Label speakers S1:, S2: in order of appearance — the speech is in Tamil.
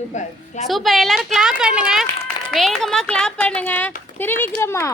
S1: சூப்பர் சூப்பர்
S2: எல்லாரும் கிளாப் பண்ணுங்க. வேகமாக கிளாப் பண்ணுங்க. திருவிக்ரமா.